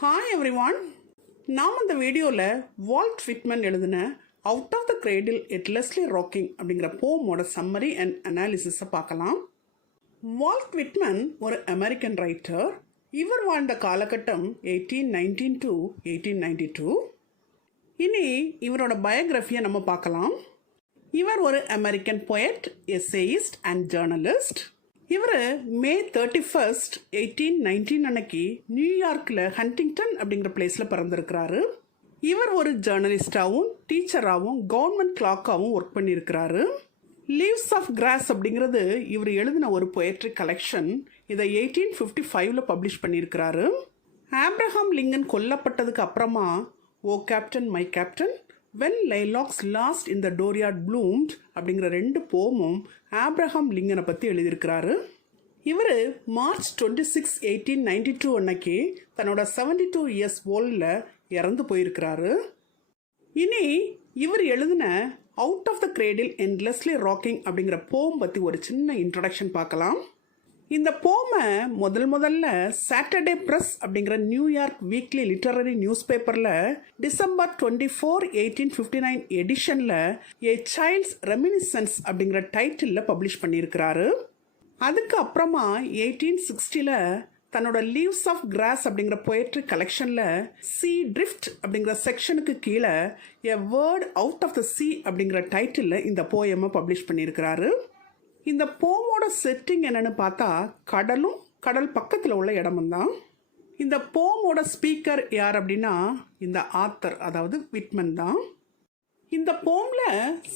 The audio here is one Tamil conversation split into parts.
Hi everyone. நாம் இந்த வீடியோவில் வால்ட் விட்மன் எழுதின அவுட் ஆஃப் த கிரேடில் எட்லெஸ்லி ராக்கிங் அப்படிங்கிற போமோட சம்மரி அண்ட் அனாலிசிஸை பார்க்கலாம். வால்ட் விட்மன் ஒரு அமெரிக்கன் ரைட்டர். இவர் வாழ்ந்த காலகட்டம் 1819 to 1892. இனி இவரோட பயோகிராஃபியை நம்ம பார்க்கலாம். இவர் ஒரு அமெரிக்கன் போயட், எஸ்ஸேயிஸ்ட் அண்ட் ஜேர்னலிஸ்ட். இவர் May 31st, 1819 அன்னைக்கு நியூயார்க்கில் ஹண்டிங்டன் அப்படிங்கிற பிளேஸில் பிறந்திருக்கிறாரு. இவர் ஒரு ஜேர்னலிஸ்டாகவும் டீச்சராகவும் கவர்மெண்ட் கிளாக்காகவும் ஒர்க் பண்ணியிருக்கிறாரு. லீவ்ஸ் ஆஃப் கிராஸ் அப்படிங்கிறது இவர் எழுதின ஒரு பொயட்ரி கலெக்ஷன். இதை 1855 பப்ளிஷ் பண்ணியிருக்கிறாரு. ஆப்ரஹாம் லிங்கன் கொல்லப்பட்டதுக்கு அப்புறமா O captain my captain, when lilacs last in the dooryard bloomed அப்படிங்கிற 2 போமும் ஆப்ரஹாம் லிங்கனை பற்றி எழுதியிருக்கிறாரு. இவர் March 26, 1892 அன்னைக்கு தன்னோட 72 இயர்ஸ் ஓல்டில் இறந்து போயிருக்கிறாரு. இனி இவர் எழுதின out of the cradle endlessly rocking அப்படிங்கிற போம் பற்றி ஒரு சின்ன இன்ட்ரடக்ஷன் பார்க்கலாம். இந்த போமை முதல்ல சாட்டர்டே பிரஸ் அப்படிங்கிற நியூயார்க் வீக்லி லிட்டரரி நியூஸ் பேப்பரில் December 24, 1859 எடிஷனில் ஏ சைல்ட்ஸ் ரெமினிசன்ஸ் அப்படிங்கிற டைட்டிலில் பப்ளிஷ் பண்ணியிருக்கிறாரு. அதுக்கு அப்புறமா 1860 தன்னோட லீவ்ஸ் ஆஃப் கிராஸ் அப்படிங்கிற பொயட்ரி கலெக்ஷனில் சி ட்ரிஃப்ட் அப்படிங்கிற செக்ஷனுக்கு கீழே a word out of the sea அப்படிங்கிற டைட்டிலில் இந்த போயமை பப்ளிஷ் பண்ணியிருக்கிறாரு. இந்த போமோட செட்டிங் என்னன்னு பார்த்தா கடலும் கடல் பக்கத்தில் உள்ள இடமும் தான். இந்த போமோட ஸ்பீக்கர் யார் அப்படின்னா இந்த ஆத்தர், அதாவது விட்மன் தான். இந்த போமில்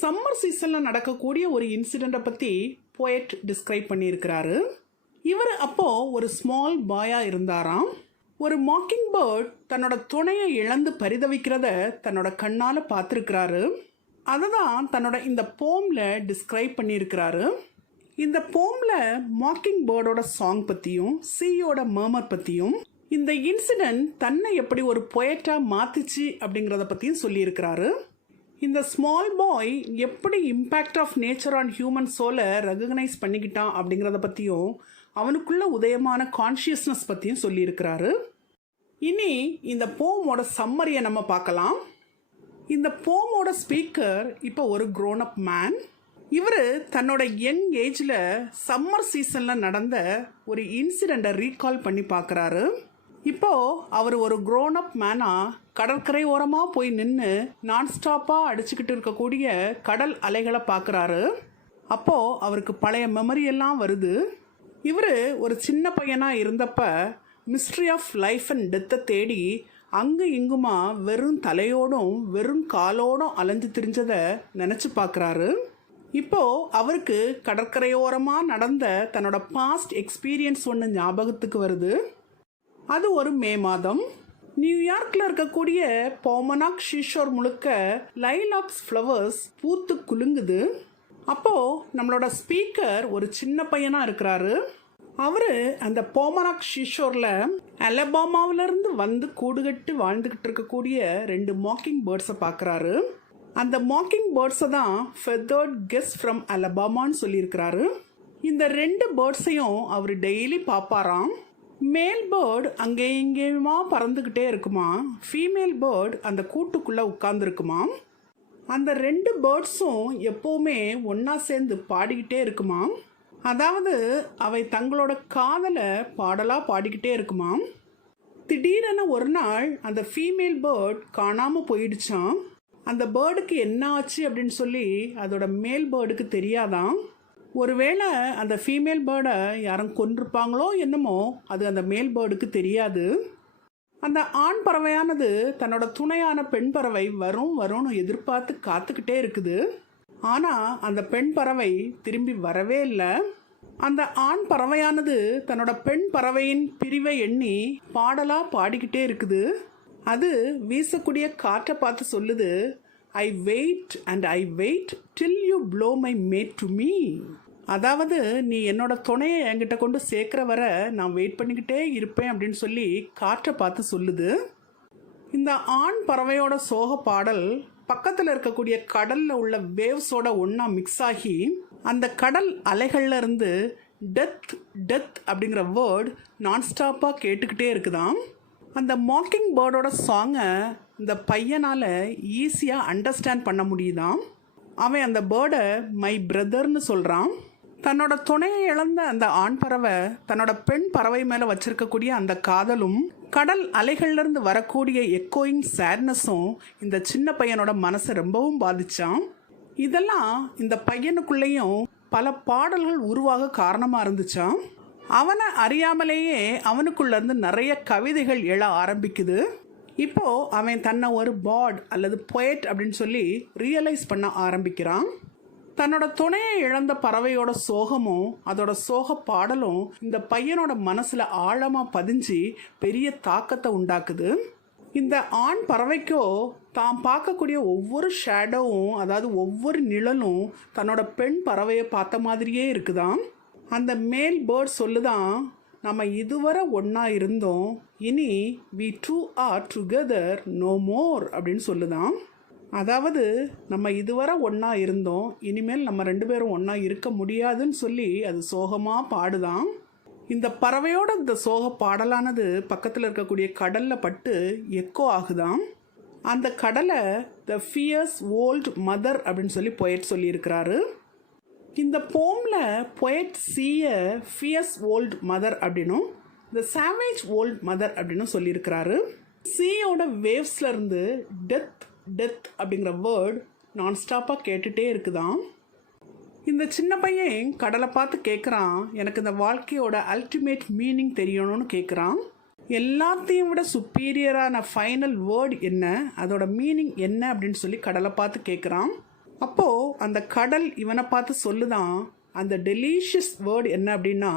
சம்மர் சீசனில் நடக்கக்கூடிய ஒரு இன்சிடெண்ட்டை பற்றி போயட் டிஸ்கிரைப் பண்ணியிருக்கிறாரு. இவர் அப்போ ஒரு ஸ்மால் பாயாக இருந்தாராம். ஒரு மாக்கிங் பேர்ட் தன்னோட துணையை இழந்து பரிதவிக்கிறத தன்னோட கண்ணால் பார்த்துருக்கிறாரு. அதை தான் தன்னோட இந்த போமில் டிஸ்கிரைப் பண்ணியிருக்கிறாரு. இந்த போமில் மாக்கிங் பேர்டோட சாங் பற்றியும் சீயோட மர்மர் பற்றியும் இந்த இன்சிடென்ட் தன்னை எப்படி ஒரு பொயட்டாக மாற்றிச்சு அப்படிங்கிறத பற்றியும் சொல்லியிருக்கிறாரு. இந்த ஸ்மால் பாய் எப்படி impact of nature on human சோலை ரெகக்னைஸ் பண்ணிக்கிட்டான் அப்படிங்கிறத பற்றியும் அவனுக்குள்ள உதயமான கான்ஷியஸ்னஸ் பற்றியும் சொல்லியிருக்கிறாரு. இனி இந்த போமோட சம்மரியை நம்ம பார்க்கலாம். இந்த போமோட ஸ்பீக்கர் இப்போ ஒரு க்ரோன் அப் மேன். இவர் தன்னோட யங் ஏஜில் சம்மர் சீசனில் நடந்த ஒரு இன்சிடெண்ட்டை ரீகால் பண்ணி பார்க்குறாரு. இப்போது அவர் ஒரு க்ரோன் அப் மேனாக கடற்கரை ஓரமாக போய் நின்று நான் ஸ்டாப்பாக அடிச்சுக்கிட்டு இருக்கக்கூடிய கடல் அலைகளை பார்க்குறாரு. அப்போது அவருக்கு பழைய மெமரி எல்லாம் வருது. இவர் ஒரு சின்ன பையனாக இருந்தப்ப மிஸ்ட்ரி ஆஃப் லைஃப் அண்ட் டெத்தை தேடி அங்கு இங்குமா வெறும் தலையோடும் வெறும் காலோடும் அலைஞ்சு திரிஞ்சதை நினச்சி பார்க்குறாரு. இப்போது அவருக்கு கடற்கரையோரமாக நடந்த தன்னோட பாஸ்ட் எக்ஸ்பீரியன்ஸ் ஒன்று ஞாபகத்துக்கு வருது. அது ஒரு மே மாதம். நியூயார்க்கில் இருக்கக்கூடிய போமனாக் ஷீஷோர் முழுக்க லைலாக்ஸ் ஃப்ளவர்ஸ் பூத்து குலுங்குது. அப்போது நம்மளோட ஸ்பீக்கர் ஒரு சின்ன பையனாக இருக்கிறாரு. அவர் அந்த போமனாக் ஷீஷோரில் அலபாமாவிலேருந்து வந்து கூடுகட்டு வாழ்ந்துக்கிட்டு இருக்கக்கூடிய 2 மாக்கிங் பேர்ட்ஸை பார்க்குறாரு. அந்த மாக்கிங் பேர்ட்ஸை தான் ஃபெதர்ட் கெஸ் ஃப்ரம் அலபாமான்னு சொல்லியிருக்கிறாரு. இந்த 2 பேர்ட்ஸையும் அவர் டெய்லி பார்ப்பாராம். மேல் பேர்டு அங்கே இங்கேயுமா பறந்துக்கிட்டே இருக்குமா, ஃபீமேல் பேர்டு அந்த கூட்டுக்குள்ளே உட்கார்ந்துருக்குமா. அந்த 2 பேர்ட்ஸும் எப்போவுமே ஒன்றா சேர்ந்து பாடிக்கிட்டே இருக்குமா. அதாவது அவை தங்களோட காதலை பாடலாக பாடிக்கிட்டே இருக்குமா. திடீரென ஒரு நாள் அந்த ஃபீமேல் பேர்ட் காணாமல் போயிடுச்சான். அந்த பேர்டுக்கு என்ன ஆச்சு அப்படின்னு சொல்லி அதோட மேல் பேர்டுக்கு தெரியாதான். ஒருவேளை அந்த ஃபீமேல் பேர்டை யாரும் கொன்றிருப்பாங்களோ என்னமோ அது அந்த மேல் பேர்டுக்கு தெரியாது. அந்த ஆண் பறவையானது தன்னோட துணையான பெண் பறவை வரும்னு எதிர்பார்த்து காத்துக்கிட்டே இருக்குது. ஆனால் அந்த பெண் பறவை திரும்பி வரவே இல்லை. அந்த ஆண் பறவையானது தன்னோட பெண் பறவையின் பிரிவை எண்ணி பாடலாக பாடிக்கிட்டே இருக்குது. அது வீசக்கூடிய காற்றை பார்த்து சொல்லுது, I wait and I wait till you blow my mate to me. அதாவது நீ என்னோட துணையை என்கிட்ட கொண்டு சேர்க்குற வர நான் வெயிட் பண்ணிக்கிட்டே இருப்பேன் அப்படின்னு சொல்லி காற்றை பார்த்து சொல்லுது. இந்த ஆண் பறவையோட சோக பாடல் பக்கத்தில் இருக்கக்கூடிய கடலில் உள்ள வேவ்ஸோட ஒன்றா மிக்ஸ் ஆகி அந்த கடல் அலைகள்ல இருந்து டெத் டெத் அப்படிங்கிற வேர்ட் நான்ஸ்டாப்பாக கேட்டுக்கிட்டே இருக்குதாம். அந்த மாக்கிங் பேர்டோட சாங்கை இந்த பையனால் ஈஸியாக அண்டர்ஸ்டாண்ட் பண்ண முடியுதாம். அவன் அந்த பேர்டை மை பிரதர்னு சொல்கிறான். தன்னோட துணையை இழந்த அந்த ஆண் பறவை தன்னோட பெண் பறவை மேலே வச்சிருக்கக்கூடிய அந்த காதலும் கடல் அலைகள்லேருந்து வரக்கூடிய எக்கோயிங் சேட்னஸும் இந்த சின்ன பையனோட மனசை ரொம்பவும் பாதிச்சான். இதெல்லாம் இந்த பையனுக்குள்ளேயும் பல பாடல்கள் உருவாக காரணமாக இருந்துச்சான். அவனை அறியாமலேயே அவனுக்குள்ளேருந்து நிறைய கவிதைகள் எழ ஆரம்பிக்குது. இப்போது அவன் தன்னை ஒரு பாட் அல்லது பொயட் அப்படின்னு சொல்லி ரியலைஸ் பண்ண ஆரம்பிக்கிறான். தன்னோட துணையை இழந்த பறவையோட சோகமும் அதோட சோக பாடலும் இந்த பையனோட மனசில் ஆழமாக பதிஞ்சு பெரிய தாக்கத்தை உண்டாக்குது. இந்த ஆண் பறவைக்கோ தான் பார்க்கக்கூடிய ஒவ்வொரு ஷேடோவும், அதாவது ஒவ்வொரு நிழலும் தன்னோட பெண் பறவையை பார்த்த மாதிரியே இருக்குதாம். அந்த மேல் பேர்ட் சொல்லுதான், நம்ம இதுவரை ஒன்றா இருந்தோம், இனி we two are together no more அப்படின்னு சொல்லுதான். அதாவது நம்ம இதுவரை ஒன்றா இருந்தோம், இனிமேல் நம்ம 2 பேரும் ஒன்றா இருக்க முடியாதுன்னு சொல்லி அது சோகமாக பாடுதான். இந்த பறவையோட இந்த சோக பாடலானது பக்கத்தில் இருக்கக்கூடிய கடலில் பட்டு எக்கோ ஆகுதாம். அந்த கடலை த ஃபியர்ஸ் ஓல்ட் மதர் அப்படின்னு சொல்லி பொயட் சொல்லியிருக்கிறாரு. இந்த போமில் பொயட் சீய ஃபியர்ஸ் ஓல்ட் மதர் அப்படின்னும் த சாவேஜ் ஓல்ட் மதர் அப்படின்னு சொல்லியிருக்கிறாரு. சீயோட வேவ்ஸ்லேருந்து டெத் டெத் அப்படிங்கிற வேர்ட் நான்ஸ்டாப்பாக கேட்டுகிட்டே இருக்குதான். இந்த சின்ன பையன் கடலை பார்த்து கேட்குறான், எனக்கு இந்த வாழ்க்கையோட அல்டிமேட் மீனிங் தெரியணும்னு கேட்குறான். எல்லாத்தையும் விட சுப்பீரியரான ஃபைனல் வேர்ட் என்ன, அதோட மீனிங் என்ன அப்படின்னு சொல்லி கடலை பார்த்து கேட்குறான். அப்போது அந்த கடல் இவனை பார்த்து சொல்லுதான், அந்த டெலிஷியஸ் வேர்டு என்ன அப்படின்னா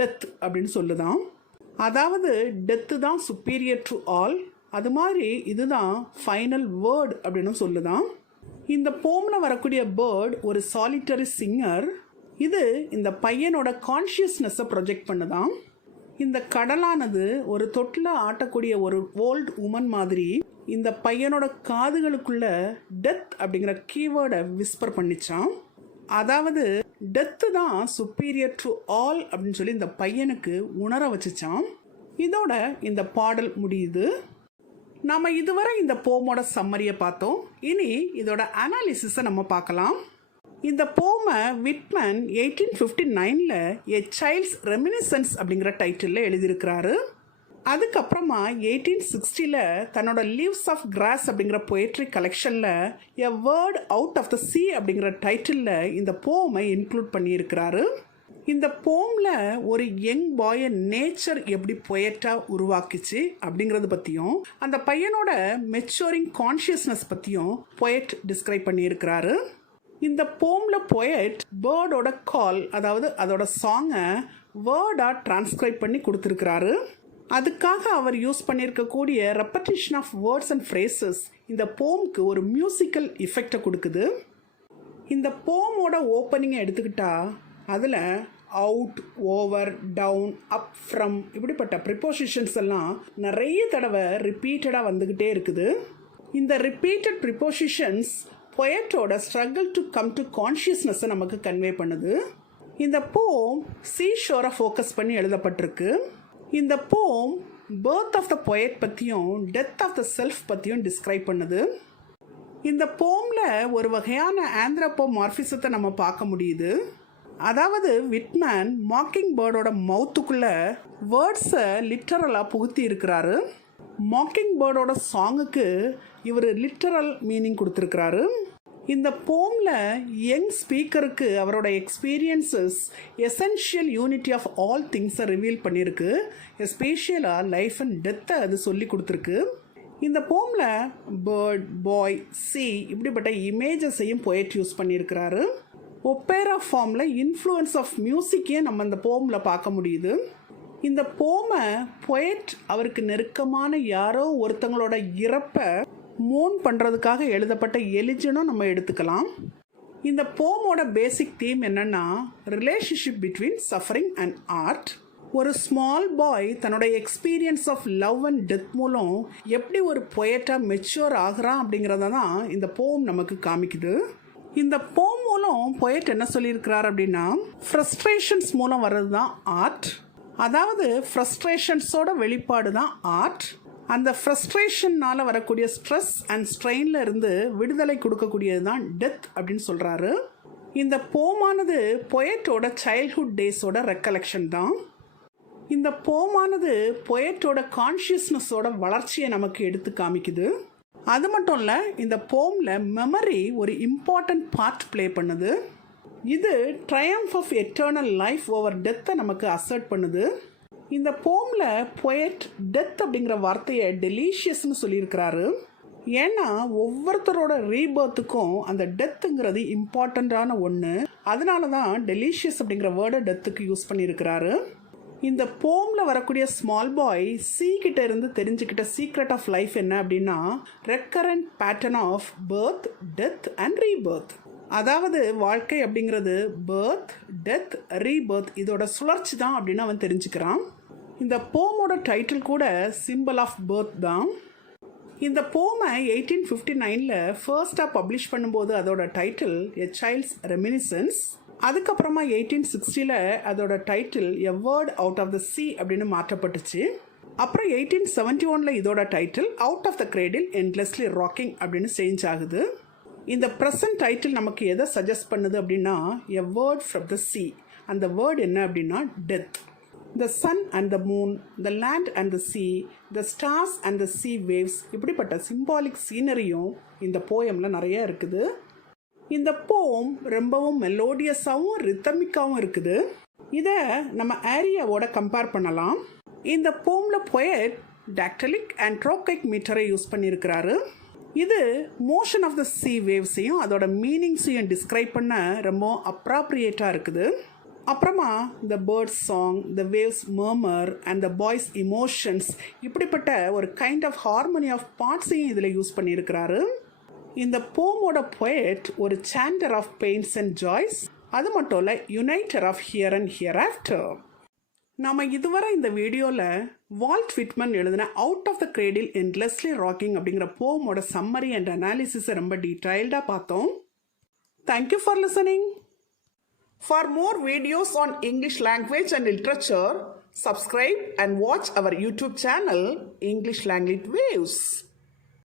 டெத் அப்படின்னு சொல்லுதான். அதாவது டெத்து தான் சுப்பீரியர் டு ஆல், அது மாதிரி இதுதான் ஃபைனல் வேர்டு அப்படின்னு சொல்லுதான். இந்த போமில் வரக்கூடிய பேர்ட் ஒரு சாலிட்டரி சிங்கர். இது இந்த பையனோட கான்ஷியஸ்னஸை ப்ரொஜெக்ட் பண்ணுதான். இந்த கடலானது ஒரு தொட்டில் ஆட்டக்கூடிய ஒரு ஓல்ட் உமன் மாதிரி இந்த பையனோட காதுகளுக்குள்ள டெத் அப்படிங்கிற கீவேர்டை விஸ்பர் பண்ணிச்சான். அதாவது டெத்து தான் சுப்பீரியர் டு ஆல் அப்படின்னு சொல்லி இந்த பையனுக்கு உணர வச்சுச்சான். இதோட இந்த பாடல் முடியுது. நம்ம இதுவரை இந்த போமோட சம்மரியை பார்த்தோம். இனி இதோட அனாலிசிஸை நம்ம பார்க்கலாம். இந்த போமை விட்மன் 1859 எ சைல்ட்ஸ் ரெமினிசன்ஸ் அப்படிங்கிற டைட்டிலில் எழுதியிருக்கிறாரு. அதுக்கப்புறமா 1860 தன்னோட லீவ்ஸ் ஆஃப் கிராஸ் அப்படிங்கிற பொயட்ரி கலெக்ஷனில் a word out of the sea அப்படிங்கிற டைட்டிலில் இந்த போமை இன்க்ளூட் பண்ணியிருக்கிறாரு. இந்த போமில் ஒரு யங் பாயை நேச்சர் எப்படி பொயட்டாக உருவாக்கிச்சு அப்படிங்கிறது பற்றியும் அந்த பையனோட மெச்சூரிங் கான்ஷியஸ்னஸ் பற்றியும் பொயட் டிஸ்கிரைப் பண்ணியிருக்கிறாரு. இந்த போமில் பொயட் பேர்டோட கால், அதாவது அதோட சாங்கை வேர்டாக டிரான்ஸ்கிரைப் பண்ணி கொடுத்துருக்கிறாரு. அதுக்காக அவர் யூஸ் பண்ணியிருக்கக்கூடிய repetition of words and phrases இந்த போமுக்கு ஒரு மியூசிக்கல் எஃபெக்டை கொடுக்குது. இந்த போமோட ஓப்பனிங்கை எடுத்துக்கிட்டா அதில் out, over, down, up, from இப்படிப்பட்ட ப்ரிப்போசிஷன்ஸ் எல்லாம் நிறைய தடவை ரிப்பீட்டடாக வந்துக்கிட்டே இருக்குது. இந்த ரிப்பீட்டட் ப்ரிப்போசிஷன்ஸ் பொயட்டோட ஸ்ட்ரகிள் டு கம் டு கான்ஷியஸ்னஸை நமக்கு கன்வே பண்ணுது. இந்த போம் சீ ஷோரை ஃபோக்கஸ் பண்ணி எழுதப்பட்டிருக்கு. இந்த போம் பர்த் ஆஃப் த பொயட் பற்றியும் டெத் ஆஃப் த செல்ஃப் பற்றியும் டிஸ்கிரைப் பண்ணுது. இந்த போமில் ஒரு வகையான ஆந்த்ரோபோமார்பிசத்தை நம்ம பார்க்க முடியுது. அதாவது விட்மன் மாக்கிங் பேர்டோட மவுத்துக்குள்ள வேர்ட்ஸை லிட்டரலாக புகுத்தி இருக்கிறாரு. மாக்கிங் பேர்டோட சாங்குக்கு இவர் லிட்டரல் மீனிங் கொடுத்துருக்கிறாரு. இந்த போமில் யங் ஸ்பீக்கருக்கு அவரோட experiences essential unity of all திங்ஸை ரிவீல் பண்ணியிருக்கு. எஸ்பெஷலாக லைஃப் அண்ட் டெத்தை அது சொல்லி கொடுத்துருக்கு. இந்த போமில் பேர்ட், பாய், சி இப்படிப்பட்ட இமேஜஸையும் பொயட் யூஸ் பண்ணியிருக்கிறாரு. ஒப்பேரா ஃபார்மில் இன்ஃப்ளூயன்ஸ் ஆஃப் மியூசிக்கே நம்ம இந்த போமில் பார்க்க முடியுது. இந்த போமை பொயட் அவருக்கு நெருக்கமான யாரோ ஒருத்தங்களோட இறப்பை மோன் பண்ணுறதுக்காக எழுதப்பட்ட எலிஜனும் நம்ம எடுத்துக்கலாம். இந்த போமோட பேசிக் தீம் என்னென்னா relationship between suffering and art. ஒரு ஸ்மால் பாய் தன்னோட experience of love and death மூலம் எப்படி ஒரு பொயட்டாக மெச்சூர் ஆகிறான் அப்படிங்கிறத தான் இந்த போம் நமக்கு காமிக்குது. இந்த போம் மூலம் பொயட் என்ன சொல்லியிருக்கிறார் அப்படின்னா, ஃப்ரஸ்ட்ரேஷன்ஸ் மூலம் வர்றது தான் ஆர்ட். அதாவது ஃப்ரஸ்ட்ரேஷன்ஸோட வெளிப்பாடு தான் ஆர்ட். அந்த ஃப்ரஸ்ட்ரேஷன்னால் வரக்கூடிய ஸ்ட்ரெஸ் அண்ட் ஸ்ட்ரெயினில் இருந்து விடுதலை கொடுக்கக்கூடியது தான் டெத் அப்படின்னு சொல்கிறாரு. இந்த போமானது பொயட்டோட சைல்ட்ஹுட் டேஸோட ரெக்கலெக்ஷன் தான். இந்த போமானது பொயட்டோட கான்ஷியஸ்னஸோட வளர்ச்சியை நமக்கு எடுத்து காமிக்குது. அது மட்டும் இல்லை, இந்த போமில் மெமரி ஒரு இம்பார்ட்டன்ட் பார்ட் ப்ளே பண்ணுது. இது triumph of eternal life over டெத்தை நமக்கு அசர்ட் பண்ணுது. இந்த போமில் பொயட் டெத் அப்படிங்கிற வார்த்தையை டெலிஷியஸ்னு சொல்லியிருக்கிறாரு. ஏன்னா ஒவ்வொருத்தரோட ரீபர்த்துக்கும் அந்த டெத்துங்கிறது இம்பார்ட்டண்ட்டான ஒன்று. அதனால தான் டெலிஷியஸ் அப்படிங்கிற வேர்டை டெத்துக்கு யூஸ் பண்ணியிருக்கிறாரு. இந்த போமில் வரக்கூடிய ஸ்மால் பாய் சி கிட்ட இருந்து தெரிஞ்சுக்கிட்ட சீக்ரெட் ஆஃப் லைஃப் என்ன அப்படின்னா recurrent pattern of birth, death and rebirth. அதாவது வாழ்க்கை அப்படிங்கிறது பர்த், டெத், ரீபர்த் இதோட சுழற்சி தான் அப்படின்னு அவன் தெரிஞ்சுக்கிறான். இந்த போமோட டைட்டில் கூட சிம்பிள் ஆஃப் பர்த் தான். இந்த போமை 1859 ஃபர்ஸ்டாக பப்ளிஷ் பண்ணும்போது அதோட டைட்டில் எ சைல்ட்ஸ் ரெமினிசன்ஸ். அதுக்கப்புறமா 1860 அதோட title a word out of the sea அப்படின்னு மாற்றப்பட்டுச்சு. அப்புறம் 1871 இதோட title out of the cradle endlessly rocking அப்படின்னு சேஞ்ச் ஆகுது. இந்த ப்ரெசன்ட் டைட்டில் நமக்கு எதை சஜஸ்ட் பண்ணுது அப்படின்னா எ வேர்ட் ஃப்ரம் த சீ. அந்த வேர்ட் என்ன அப்படின்னா death. The sun and the moon, the land and the sea, the stars and the sea waves, இப்படிப்பட்ட சிம்பாலிக் சீனரியும் இந்த போயமில் நிறைய இருக்குது. இந்த போம் ரொம்பவும் மெலோடியஸாகவும் ரித்தமிக்காகவும் இருக்குது. இதை நம்ம ஏரியாவோட கம்பேர் பண்ணலாம். இந்த போமில் பொயட் டாக்டலிக் அண்ட் ட்ரோக்கைக் மீட்டரை யூஸ் பண்ணியிருக்கிறாரு. இது மோஷன் ஆஃப் த சீ வேவ்ஸையும் அதோட மீனிங்ஸையும் டிஸ்கிரைப் பண்ண ரொம்ப அப்ராப்ரியேட்டாக இருக்குது. அப்புறமா the bird's song, the waves murmur and the boy's emotions இப்படிப்பட்ட ஒரு கைண்ட் ஆஃப் ஹார்மனி ஆஃப் பார்ட்ஸையும் இதில் யூஸ் பண்ணியிருக்கிறாரு. இந்த போமோட பொயட் ஒரு chanter of pains and joys, அது மட்டும் இல்லை uniter of here and hereafter. நம்ம இதுவரை இந்த வீடியோவில் வால்ட் விட்மன் எழுதின out of the cradle endlessly rocking அப்படிங்கிற போமோட சம்மரி அண்ட் அனாலிசிஸை ரொம்ப டீட்டெயில்டாக பார்த்தோம். Thank you for listening. For more videos on English language and literature, subscribe and watch our YouTube channel English Language Waves.